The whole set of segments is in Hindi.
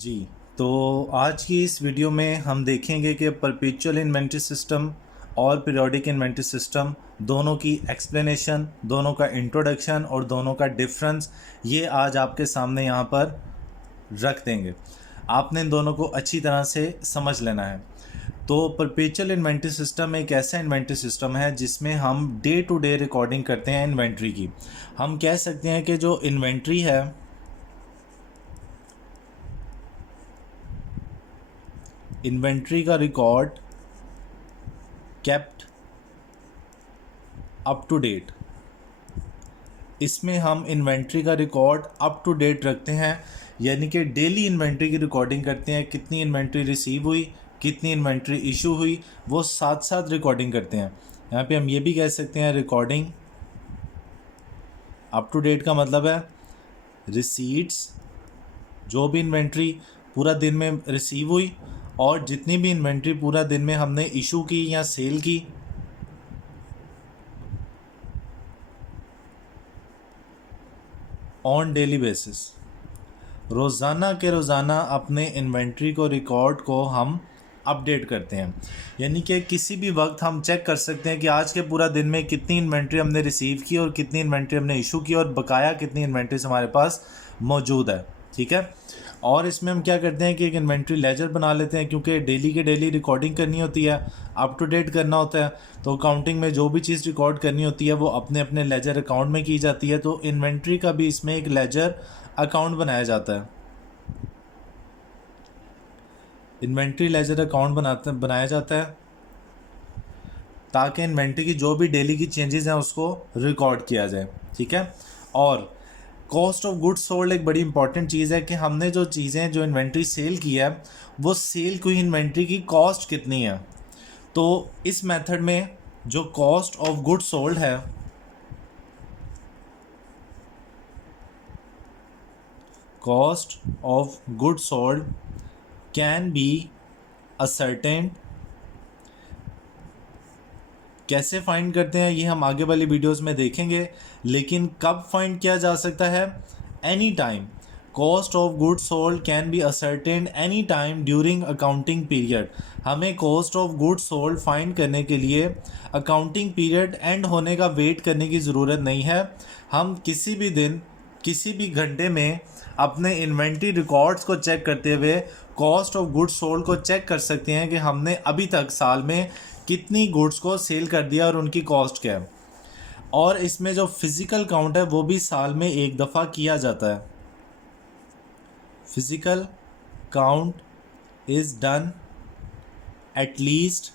जी, तो आज की इस वीडियो में हम देखेंगे कि परपेचुअल इन्वेंटरी सिस्टम और पीरियोडिक इन्वेंटरी सिस्टम दोनों की एक्सप्लेनेशन, दोनों का इंट्रोडक्शन और दोनों का डिफरेंस ये आज आपके सामने यहाँ पर रख देंगे। आपने इन दोनों को अच्छी तरह से समझ लेना है। तो परपेचुअल इन्वेंटरी सिस्टम एक ऐसा इन्वेंटरी सिस्टम है जिसमें हम डे टू डे रिकॉर्डिंग करते हैं इन्वेंट्री की। हम कह सकते हैं कि जो इन्वेंट्री है, इन्वेंट्री का record kept up to date. इसमें हम इन्वेंट्री का रिकॉर्ड अप टू डेट रखते हैं, यानी कि डेली इन्वेंट्री की रिकॉर्डिंग करते हैं। कितनी इन्वेंट्री रिसीव हुई, कितनी इन्वेंट्री इशू हुई, वो साथ साथ रिकॉर्डिंग करते हैं। यहाँ पे हम ये भी कह सकते हैं रिकॉर्डिंग अप टू डेट का मतलब है रिसीट्स, जो भी इन्वेंट्री पूरा दिन में रिसीव हुई और जितनी भी इन्वेंट्री पूरा दिन में हमने इशू की या सेल की, ऑन डेली बेसिस। रोज़ाना के रोज़ाना अपने इन्वेंट्री को रिकॉर्ड को हम अपडेट करते हैं, यानी कि किसी भी वक्त हम चेक कर सकते हैं कि आज के पूरा दिन में कितनी इन्वेंट्री हमने रिसीव की और कितनी इन्वेंट्री हमने इशू की और बकाया कितनी इन्वेंट्रीज हमारे पास मौजूद है। ठीक है। और इसमें हम क्या करते हैं कि एक इन्वेंट्री लेजर बना लेते हैं, क्योंकि डेली के डेली रिकॉर्डिंग करनी होती है, अप टू डेट करना होता है। तो अकाउंटिंग में जो भी चीज़ रिकॉर्ड करनी होती है वो अपने अपने लेजर अकाउंट में की जाती है। तो इन्वेंट्री का भी इसमें एक लेजर अकाउंट बनाया जाता है। इन्वेंट्री लेजर अकाउंट बनाया जाता है ताकि इन्वेंट्री की जो भी डेली की चेंजेस हैं उसको रिकॉर्ड किया जाए। ठीक है। और कॉस्ट ऑफ गुड्स सोल्ड एक बड़ी इंपॉर्टेंट चीज़ है कि हमने जो चीज़ें जो इन्वेंट्री सेल की है वो सेल की इन्वेंट्री की कॉस्ट कितनी है। तो इस मेथड में जो कॉस्ट ऑफ गुड्स सोल्ड है, cost of goods sold can be ascertained. कैसे फाइंड करते हैं ये हम आगे वाली वीडियोस में देखेंगे, लेकिन कब फाइंड किया जा सकता है? Any time. Cost of goods sold can be ascertained any time during accounting period. हमें cost of goods sold find करने के लिए अकाउंटिंग पीरियड एंड होने का वेट करने की ज़रूरत नहीं है। हम किसी भी दिन, किसी भी घंटे में अपने इन्वेंट्री रिकॉर्ड्स को चेक करते हुए कॉस्ट ऑफ गुड्स सोल्ड को चेक कर सकते हैं कि हमने अभी तक साल में कितनी गुड्स को सेल कर दिया और उनकी कॉस्ट क्या है। और इसमें जो फिज़िकल काउंट है वो भी साल में एक दफ़ा किया जाता है। Physical count is done at least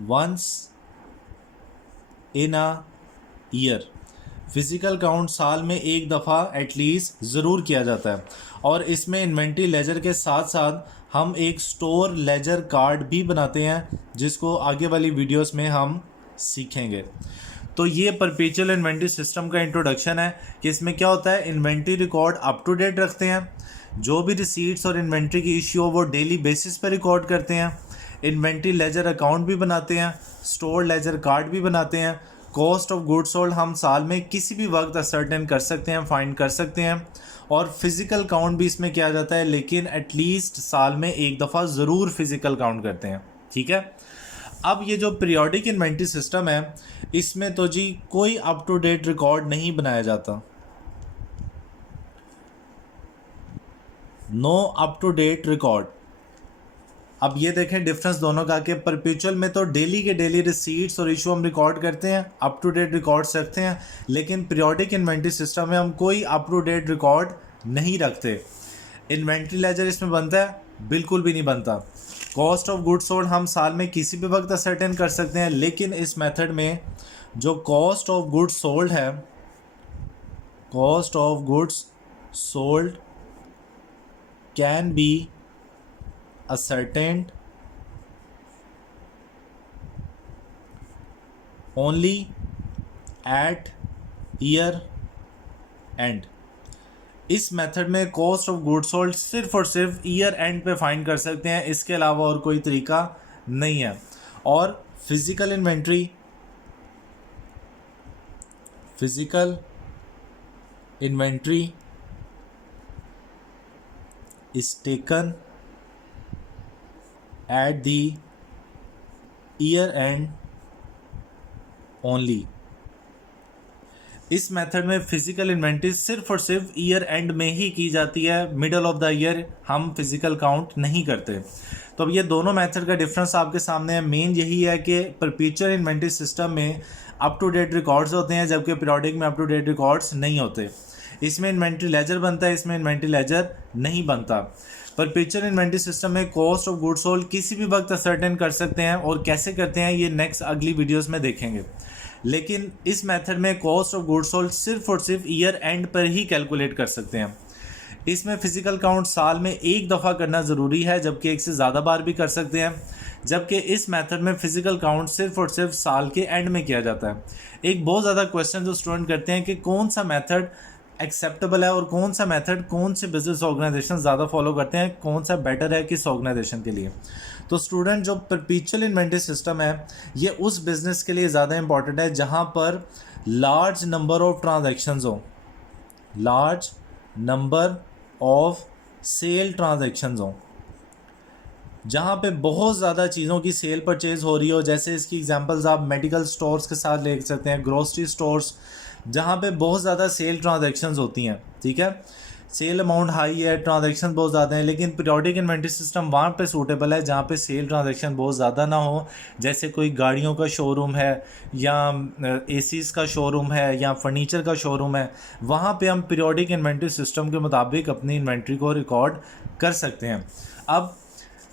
once in a year. Physical count साल में एक दफ़ा एटलीस्ट ज़रूर किया जाता है। और इसमें इन्वेंट्री लेजर के साथ साथ हम एक स्टोर लेजर कार्ड भी बनाते हैं, जिसको आगे वाली वीडियोस में हम सीखेंगे। तो ये परपेचुअल इन्वेंट्री सिस्टम का इंट्रोडक्शन है कि इसमें क्या होता है। Inventory record up to date रखते हैं, जो भी रिसीट्स और इन्वेंट्री की इश्यू हो वो डेली बेसिस पर रिकॉर्ड करते हैं। इन्वेंट्री लेजर अकाउंट भी बनाते हैं, स्टोर लेजर कार्ड भी बनाते हैं। कॉस्ट ऑफ गुड्स सोल्ड हम साल में किसी भी वक्त असर्टेन कर सकते हैं, फाइंड कर सकते हैं। और फिज़िकल काउंट भी इसमें किया जाता है, लेकिन एटलीस्ट साल में एक दफ़ा ज़रूर फिज़िकल काउंट करते हैं। ठीक है। अब ये जो पीरियोडिक इन्वेंट्री सिस्टम है, इसमें तो जी कोई अप टू डेट रिकॉर्ड नहीं बनाया जाता। No up to date record. अब ये देखें डिफरेंस दोनों का कि परपेचुअल में तो डेली के डेली रिसीट्स और इशू हम रिकॉर्ड करते हैं, अप टू डेट रिकॉर्ड्स रखते हैं, लेकिन पीरियोडिक इन्वेंट्री सिस्टम में हम कोई अप टू डेट रिकॉर्ड नहीं रखते। इन्वेंट्री लेजर इसमें बनता है? बिल्कुल भी नहीं बनता। कॉस्ट ऑफ गुड्स सोल्ड हम साल में किसी भी वक्त असर्टेन कर सकते हैं, लेकिन इस मेथड में जो कॉस्ट ऑफ गुड्स सोल्ड है, cost of goods sold can B ascertained only at year end। इस मेथड में कॉस्ट ऑफ गुड्स सोल्ड सिर्फ और सिर्फ ईयर एंड पे फाइंड कर सकते हैं, इसके अलावा और कोई तरीका नहीं है। और physical inventory, physical inventory is taken at the year and only. इस मेथड में फिजिकल इन्वेंट्री सिर्फ और सिर्फ ईयर एंड में ही की जाती है, मिडल ऑफ द ईयर हम फिजिकल काउंट नहीं करते। तो अब ये दोनों मेथड का डिफरेंस आपके सामने है। मेन यही है कि परपेचुअल इन्वेंट्री सिस्टम में अप टू डेट रिकॉर्ड्स होते हैं, जबकि पीरियोडिक में अप टू डेट रिकॉर्ड्स नहीं होते। इसमें इन्वेंट्री लेजर बनता है, इसमें इन्वेंट्री लेजर नहीं बनता। परपेचुअल इन्वेंट्री सिस्टम में कॉस्ट ऑफ गुड्स सोल्ड किसी भी वक्त असर्टेन कर सकते हैं, और कैसे करते हैं ये नेक्स्ट अगली वीडियोस में देखेंगे। लेकिन इस मेथड में कॉस्ट ऑफ गुड्स सोल्ड सिर्फ और सिर्फ ईयर एंड पर ही कैलकुलेट कर सकते हैं। इसमें फिजिकल काउंट साल में एक दफ़ा करना ज़रूरी है, जबकि एक से ज़्यादा बार भी कर सकते हैं। जबकि इस मेथड में फिजिकल काउंट सिर्फ और सिर्फ साल के एंड में किया जाता है। एक बहुत ज़्यादा क्वेश्चन जो स्टूडेंट करते हैं कि कौन सा मेथड एक्सेप्टेबल है और कौन सा मेथड कौन से बिजनेस ऑर्गेनाइजेशन ज़्यादा फॉलो करते हैं, कौन सा बेटर है किस ऑर्गेनाइजेशन के लिए। तो स्टूडेंट, जो परपेचुअल इन्वेंट्री सिस्टम है ये उस बिज़नेस के लिए ज़्यादा इंपॉर्टेंट है जहाँ पर लार्ज नंबर ऑफ ट्रांजैक्शंस हो, large number of sale transactions हो, जहाँ पे बहुत ज़्यादा चीज़ों की सेल परचेज हो रही हो। जैसे इसकी एग्जांपल्स आप मेडिकल स्टोर्स के साथ ले सकते हैं, ग्रोसरी स्टोर्स, जहाँ पे बहुत ज़्यादा सेल ट्रांजैक्शंस होती हैं। ठीक है, सेल अमाउंट हाई है, ट्रांजैक्शन बहुत ज़्यादा हैं, लेकिन पीरियोडिक इन्वेंट्री सिस्टम वहाँ पे सूटेबल है जहाँ पे सेल ट्रांजैक्शन बहुत ज़्यादा ना हो। जैसे कोई गाड़ियों का शोरूम है, या एसीज़ का शोरूम है, या फर्नीचर का शोरूम है, वहाँ पे हम पीरियोडिक इन्वेंट्री सिस्टम के मुताबिक अपनी इन्वेंट्री को रिकॉर्ड कर सकते हैं। अब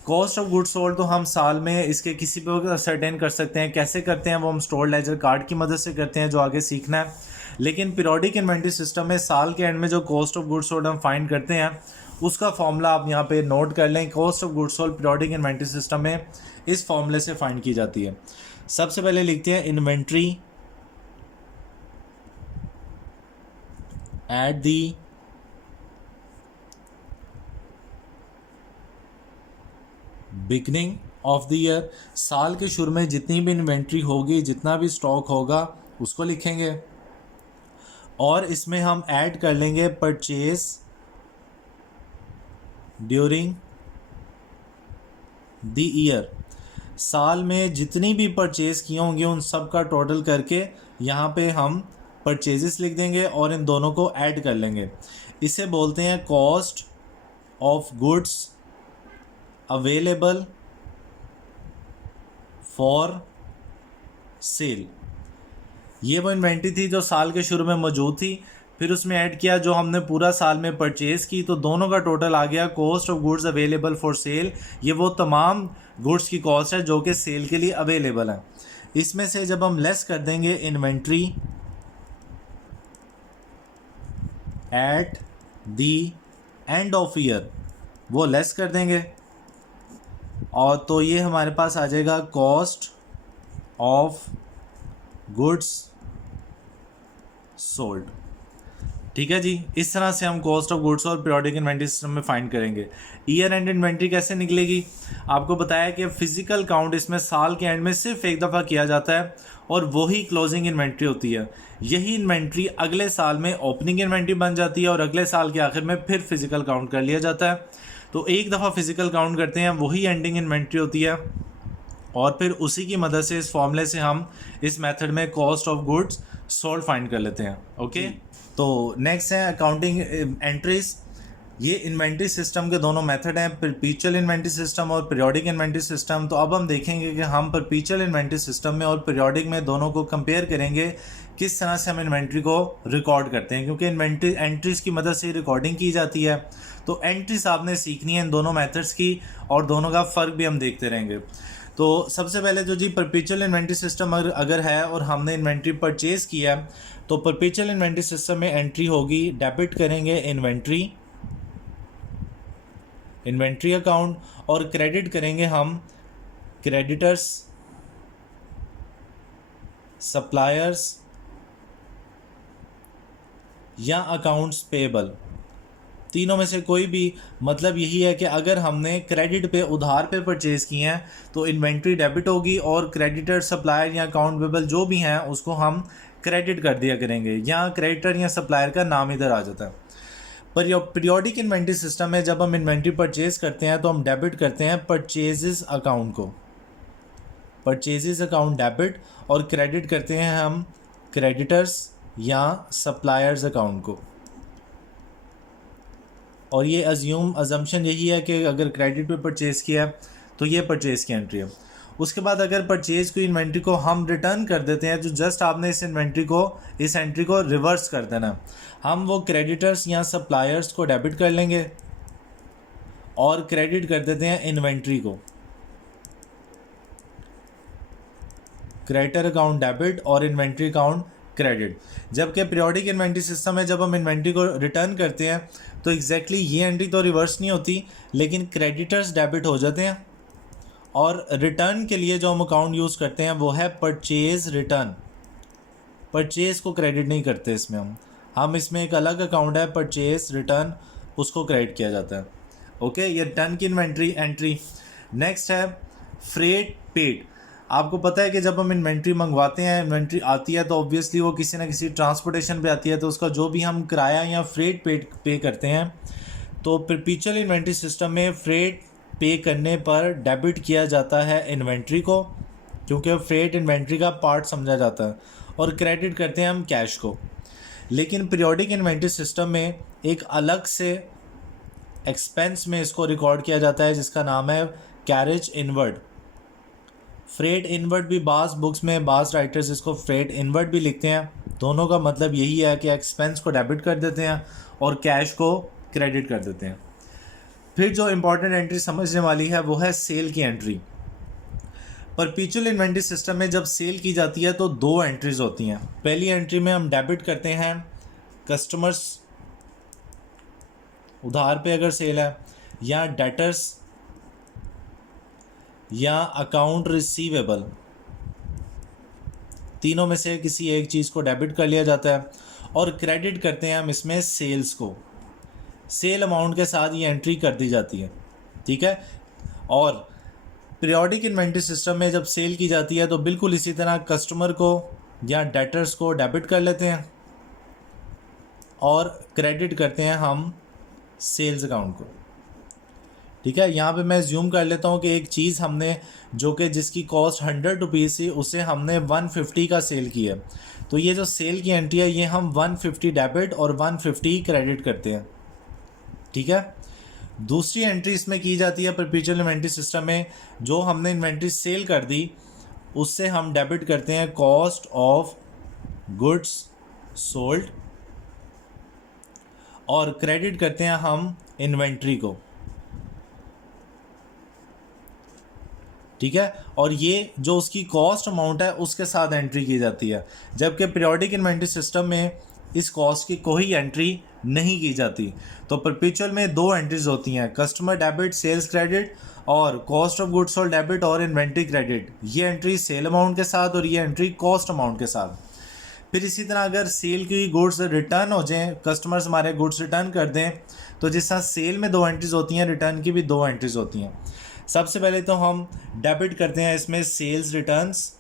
कॉस्ट ऑफ गुड्स सोल्ड तो हम साल में इसके किसी भी वक्त सर्टेन कर सकते हैं। कैसे करते हैं वो हम स्टोर लेजर कार्ड की मदद से करते हैं, जो आगे सीखना है। लेकिन पीरियोडिक इन्वेंट्री सिस्टम में साल के एंड में जो कॉस्ट ऑफ गुड्स सोल्ड हम फाइंड करते हैं उसका फॉर्मूला आप यहाँ पे नोट कर लें। Cost of goods sold periodic inventory system में इस फॉर्मूले से फाइंड की जाती है। सबसे पहले लिखते हैं inventory at the beginning of the year. साल के शुरू में जितनी भी इन्वेंट्री होगी, जितना भी स्टॉक होगा, उसको लिखेंगे, और इसमें हम ऐड कर लेंगे परचेज ड्यूरिंग द ईयर। साल में जितनी भी परचेज की होंगी उन सब का टोटल करके यहाँ पे हम परचेजेस लिख देंगे और इन दोनों को ऐड कर लेंगे। इसे बोलते हैं cost of goods available for sale. ये वो इन्वेंट्री थी जो साल के शुरू में मौजूद थी, फिर उसमें ऐड किया जो हमने पूरा साल में परचेज़ की, तो दोनों का टोटल आ गया cost of goods available for sale. ये वो तमाम गुड्स की कॉस्ट है जो कि सेल के लिए अवेलेबल है। इसमें से जब हम लेस कर देंगे inventory at the end of year, वो लेस कर देंगे, और तो ये हमारे पास आ जाएगा कॉस्ट ऑफ गुड्स सोल्ड। ठीक है जी, इस तरह से हम कॉस्ट ऑफ गुड्स और पीरियोडिक इन्वेंट्री सिस्टम में फाइंड करेंगे। ईयर एंड इन्वेंट्री कैसे निकलेगी, आपको बताया कि फिजिकल काउंट इसमें साल के एंड में सिर्फ एक दफ़ा किया जाता है, और वही क्लोजिंग इन्वेंट्री होती है। यही इन्वेंट्री अगले साल में ओपनिंग इन्वेंट्री बन जाती है, और अगले साल के आखिर में फिर फिजिकल काउंट कर लिया जाता है। तो एक दफ़ा फिजिकल काउंट करते हैं, वही एंडिंग इन्वेंट्री होती है, और फिर उसी की मदद से इस फॉर्मूले से हम इस मेथड में cost of goods sold find कर लेते हैं। ओके, तो नेक्स्ट है अकाउंटिंग एंट्रीज। ये इन्वेंट्री सिस्टम के दोनों मेथड हैं, परपेचुअल इन्वेंट्री सिस्टम और पीरियोडिक इन्वेंट्री सिस्टम। तो अब हम देखेंगे कि हम परपेचुअल इन्वेंट्री सिस्टम में और पीरियोडिक में दोनों को कंपेयर करेंगे, किस तरह से हम इन्वेंट्री को रिकॉर्ड करते हैं, क्योंकि इन्वेंट्री एंट्रीज़ की मदद से रिकॉर्डिंग की जाती है। तो एंट्रीज आपने सीखनी है इन दोनों मेथड्स की, और दोनों का फ़र्क भी हम देखते रहेंगे। तो सबसे पहले जो जी परपेचुअल इन्वेंट्री सिस्टम अगर है और हमने इन्वेंट्री परचेज़ किया, तो परपेचुअल इन्वेंट्री सिस्टम में एंट्री होगी, डेबिट करेंगे इन्वेंट्री अकाउंट, और क्रेडिट करेंगे हम क्रेडिटर्स, सप्लायर्स या अकाउंट्स पेबल। तीनों में से कोई भी। मतलब यही है कि अगर हमने क्रेडिट पे उधार पे परचेज़ किए हैं तो इन्वेंट्री डेबिट होगी, और क्रेडिटर, सप्लायर या अकाउंट पेबल जो भी हैं उसको हम क्रेडिट कर दिया करेंगे, या क्रेडिटर या सप्लायर का नाम इधर आ जाता है। पीरियोडिक इन्वेंट्री सिस्टम में जब हम इन्वेंट्री परचेज करते हैं तो हम डेबिट करते हैं परचेजेस अकाउंट को, परचेजेस अकाउंट डेबिट, और क्रेडिट करते हैं हम क्रेडिटर्स या सप्लायर्स अकाउंट को। और ये अजम्पशन यही है कि अगर क्रेडिट पे परचेज़ किया तो ये परचेज़ की एंट्री है। उसके बाद अगर परचेज़ की इन्वेंट्री को हम रिटर्न कर देते हैं, तो जस्ट आपने इस एंट्री को रिवर्स कर देना। हम वो क्रेडिटर्स या सप्लायर्स को डेबिट कर लेंगे और क्रेडिट कर देते हैं इन्वेंट्री को, क्रेडिटर अकाउंट डेबिट और इन्वेंट्री अकाउंट क्रेडिट। जबकि पीरियोडिक इन्वेंट्री सिस्टम में जब हम इन्वेंट्री को रिटर्न करते हैं तो एग्जैक्टली ये एंट्री तो रिवर्स नहीं होती, लेकिन क्रेडिटर्स डेबिट हो जाते हैं। और रिटर्न के लिए जो हम अकाउंट यूज़ करते हैं वो है परचेज रिटर्न। परचेज को क्रेडिट नहीं करते इसमें हम इसमें एक अलग अकाउंट है परचेज रिटर्न, उसको क्रेडिट किया जाता है। ओके, ये रिटर्न की इन्वेंट्री एंट्री। नेक्स्ट है फ्रेट पेड। आपको पता है कि जब हम इन्वेंट्री मंगवाते हैं, इन्वेंट्री आती है तो ऑब्वियसली वो किसी ना किसी ट्रांसपोर्टेशन पे आती है, तो उसका जो भी हम किराया या फ्रेट पे करते हैं, तो परपेचुअल इन्वेंट्री सिस्टम में फ्रेट पे करने पर डेबिट किया जाता है इन्वेंट्री को, क्योंकि फ्रेट इन्वेंट्री का पार्ट समझा जाता है, और क्रेडिट करते हैं हम कैश को। लेकिन पीरियोडिक इन्वेंट्री सिस्टम में एक अलग से एक्सपेंस में इसको रिकॉर्ड किया जाता है जिसका नाम है कैरेज इनवर्ड। फ्रेट इनवर्ड भी बाज़ बुक्स में बाज़ राइटर्स इसको फ्रेट इनवर्ड भी लिखते हैं। दोनों का मतलब यही है कि एक्सपेंस को डेबिट कर देते हैं और कैश को क्रेडिट कर देते हैं। फिर जो इम्पोर्टेंट एंट्री समझने वाली है वो है सेल की एंट्री। परपेचुअल इन्वेंट्री सिस्टम में जब सेल की जाती है तो दो एंट्रीज होती हैं। पहली एंट्री में हम डेबिट करते हैं कस्टमर्स, उधार पे अगर सेल है, या डेटर्स, या अकाउंट रिसीवेबल, तीनों में से किसी एक चीज़ को डेबिट कर लिया जाता है, और क्रेडिट करते हैं हम इसमें सेल्स को। सेल अमाउंट के साथ ये एंट्री कर दी जाती है, ठीक है। और पीरियोडिक इन्वेंट्री सिस्टम में जब सेल की जाती है तो बिल्कुल इसी तरह कस्टमर को या डेटर्स को डेबिट कर लेते हैं और क्रेडिट करते हैं हम सेल्स अकाउंट को, ठीक है। यहाँ पे मैं ज्यूम कर लेता हूँ कि एक चीज़ हमने जो कि जिसकी कॉस्ट 100 रुपीज़ थी उसे हमने 150 का सेल किया, तो ये जो सेल की एंट्री है ये हम 150 डेबिट और 150 क्रेडिट करते हैं, ठीक है। दूसरी एंट्री इसमें की जाती है परपेचुअल इन्वेंट्री सिस्टम में, जो हमने इन्वेंट्री सेल कर दी उससे हम डेबिट करते हैं कॉस्ट ऑफ गुड्स सोल्ड और क्रेडिट करते हैं हम इन्वेंट्री को, ठीक है। और ये जो उसकी कॉस्ट अमाउंट है उसके साथ एंट्री की जाती है, जबकि पीरियोडिक इन्वेंट्री सिस्टम में इस कॉस्ट की कोई एंट्री नहीं की जाती। तो परपेचुअल में दो एंट्रीज होती हैं, कस्टमर डेबिट सेल्स क्रेडिट, और cost of goods sold debit और इन्वेंट्री क्रेडिट। ये एंट्री सेल अमाउंट के साथ और ये एंट्री कॉस्ट अमाउंट के साथ। फिर इसी तरह अगर सेल की गुड्स रिटर्न हो जाएं, कस्टमर्स हमारे गुड्स रिटर्न कर दें, तो जिस तरह सेल में दो एंट्रीज होती हैं, रिटर्न की भी दो एंट्रीज होती हैं। सबसे पहले तो हम डेबिट करते हैं इसमें सेल्स रिटर्न्स,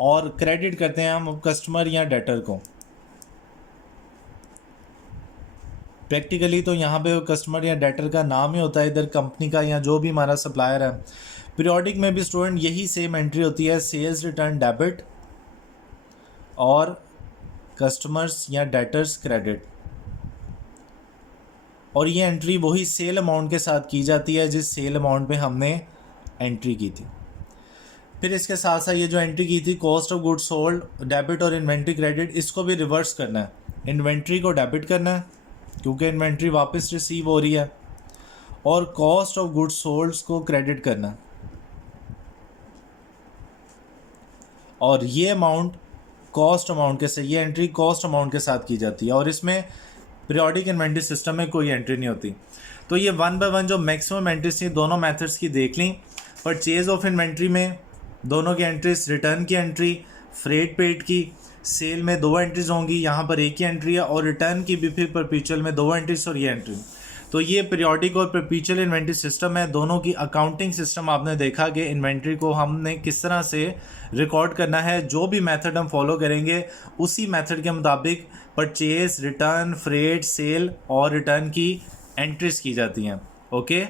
और क्रेडिट करते हैं हम कस्टमर या डेटर को। प्रैक्टिकली तो यहाँ पे कस्टमर या डेटर का नाम ही होता है, इधर कंपनी का या जो भी हमारा सप्लायर है। पीरियोडिक में भी स्टूडेंट यही सेम एंट्री होती है, सेल्स रिटर्न डेबिट और कस्टमर्स या डेटर्स क्रेडिट, और ये एंट्री वही सेल अमाउंट के साथ की जाती है जिस सेल अमाउंट पे हमने एंट्री की थी। फिर इसके साथ साथ ये जो एंट्री की थी cost of goods sold debit और इन्वेंट्री क्रेडिट, इसको भी रिवर्स करना है। इन्वेंट्री को डेबिट करना है क्योंकि इन्वेंट्री वापस रिसीव हो रही है, और कॉस्ट ऑफ गुड्स सोल्ड को क्रेडिट करना है, और ये अमाउंट कॉस्ट अमाउंट के साथ, ये एंट्री कॉस्ट अमाउंट के साथ की जाती है, और इसमें पीरियोडिक इन्वेंट्री सिस्टम में कोई एंट्री नहीं होती। तो ये वन बाय वन जो मैक्सिमम एंट्रीज थी दोनों मेथड्स की देख ली। परचेज ऑफ इन्वेंट्री में दोनों की एंट्रीज, रिटर्न की एंट्री, फ्रेट पेड की, सेल में दो एंट्रीज होंगी, यहाँ पर एक ही एंट्री है, और रिटर्न की भी फिर परपेचुअल में दो एंट्रीज और ये एंट्री। तो ये पीरियोडिक और परपेचुअल इन्वेंट्री सिस्टम है, दोनों की अकाउंटिंग सिस्टम आपने देखा कि इन्वेंट्री को हमने किस तरह से रिकॉर्ड करना है। जो भी मेथड हम फॉलो करेंगे उसी मेथड के मुताबिक परचेज, रिटर्न, फ्रेट, सेल और रिटर्न की एंट्रीज की जाती हैं। ओके।